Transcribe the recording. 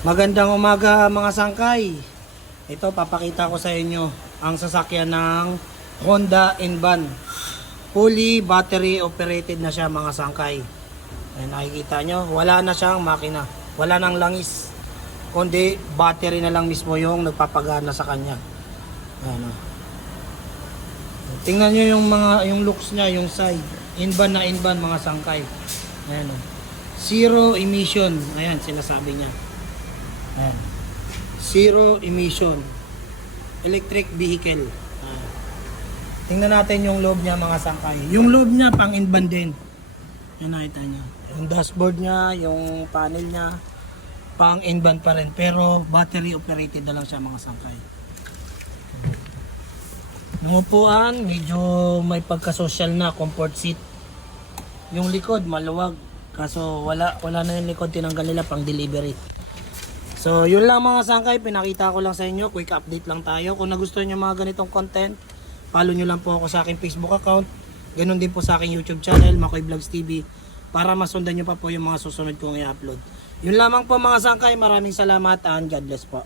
Magandang umaga mga sangkay. Ito papakita ko sa inyo ang sasakyan ng Honda Invan. Fully battery operated na siya mga sangkay. Ayan, nakikita nyo, wala na siyang makina. Wala nang langis. Kundi battery na lang mismo yung nagpapagana sa kanya. Ayan, oh. Tingnan nyo yung looks niya, yung side. Invan na Invan mga sangkay. Ayan, oh. Zero emission. Ayan, sinasabi niya. Ayan. Zero emission electric vehicle. Ayan. Tingnan natin yung loob niya mga sangkay. Yung loob niya pang Invan din. Yan nakita niya. Yung dashboard niya, yung panel niya pang Invan pa rin. Pero battery operated na lang siya mga sangkay. Yung upuan, medyo may pagka-social na, comfort seat. Yung likod maluwag. Kaso wala na yung likod, tinanggal nila pang delivery. So yun lang mga sangkay, pinakita ko lang sa inyo, quick update lang tayo. Kung nagustuhan nyo mga ganitong content, follow nyo lang po ako sa aking Facebook account. Ganon din po sa aking YouTube channel, Makoy Vlogs TV, para masundan nyo pa po yung mga susunod kong i-upload. Yun lamang po mga sangkay, maraming salamat and God bless po.